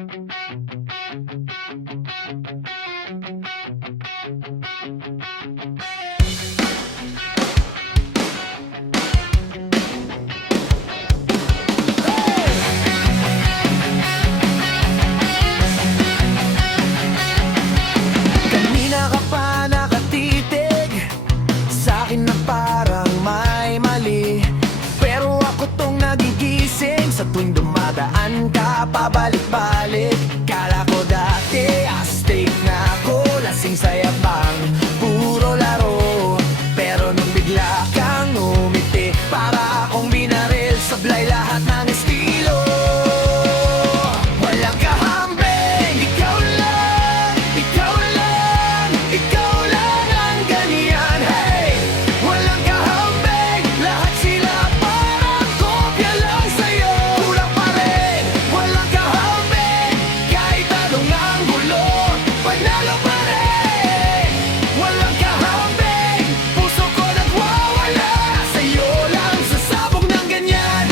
Kanina ka pa nakatitig sa'kin na parang may mali, pero ako tong nagigising sa tuwing dumadaan ka pabalik-balik. Kala ko dati astig na ako, lasing sayabang puro laro, pero nung bigla kang umiti, para akong binaril, sablay lahat ng estilo. Walang kahambing, ikaw lang, ikaw lang, ikaw lang ang ganyan. Hey! Walang kahambing, lahat sila parang kopya lang sa'yo. Kulang pa rin, walang kahambing, kahit anong ang gulo, panalo pa rin. Walang kahambing, puso ko nagwawala, sa'yo lang sasabog ng ganyan.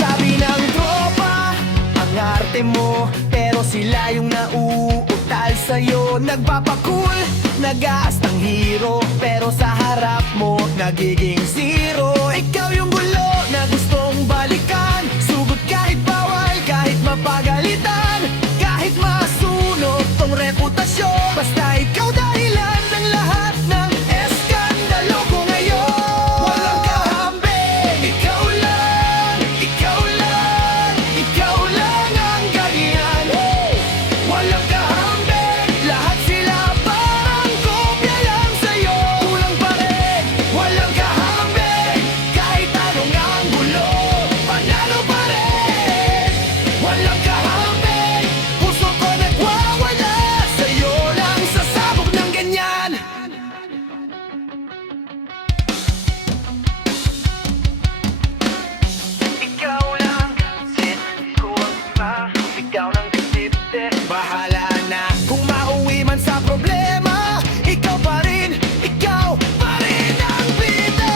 Sabi ng tropa, ang arte mo, pero sila yung nauutal sa'yo. Nagpapakul, nag-aastang hero, pero sa harap mo nagiging zero. Ikaw yung gulo na gustong balikan, sugod kahit bawal, kahit mapagalitan, kahit masunog tong reputasyon. Basta ikaw dahilan ng lahat ng eskandalo ko ngayon. Walang kahambing, ikaw lang, ikaw lang, ikaw lang ang ganyan. Walang kahambing, lahat sila parang kopya lang sa'yo. Kulang pa rin, walang kahambing, kahit anong ang gulo, panalo pa rin. Walang kahambing, puso ko nagwawala, sa'yo lang sasabog ng ganyan. Ikaw lang, sin ko ang sigaw ng kasipte. Bahala na kung mauwi man sa problema, ikaw pa rin ang bida.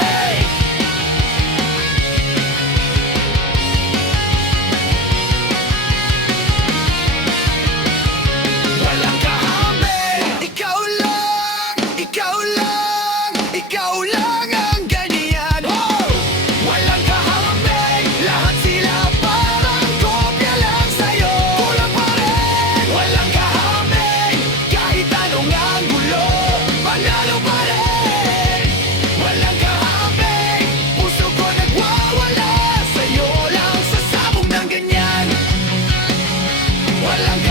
Hey! Walang kahambing, ikaw lang, ikaw lang, ikaw lang ang ganyan. Walang kahambing, lahat sila parang kopya lang sa'yo. Kulang pa rin, walang kahambing, kahit anong ang gulo, panalo pa rin. Walang kahambing, puso ko nagwawala, sa'yo lang sasabog ng ganyan. Walang